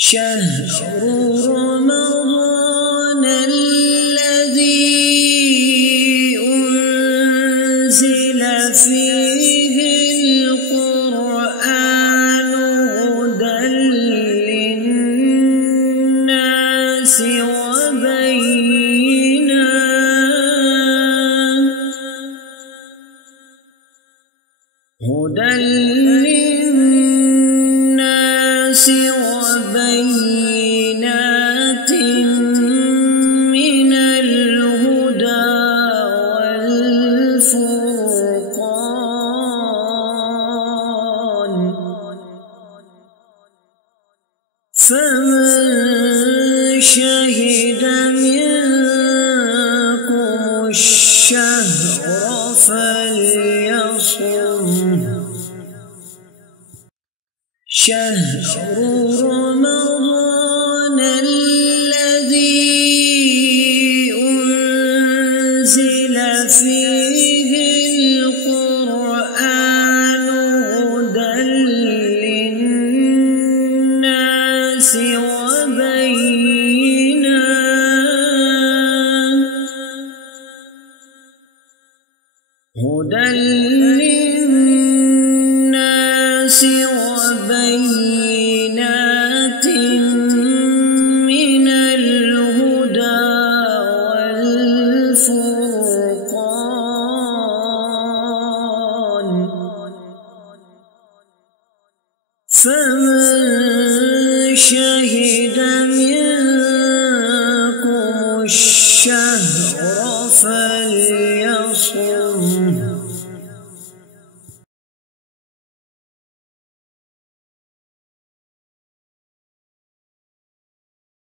شهر رمضان الذي أنزل فيه القرآن هدى للناس وبينات من الهدى والفرقان، فمن شهد منكم الشهر فليصم. شهر رمضان الذي أنزل فيه القرآن هدى للناس وبينات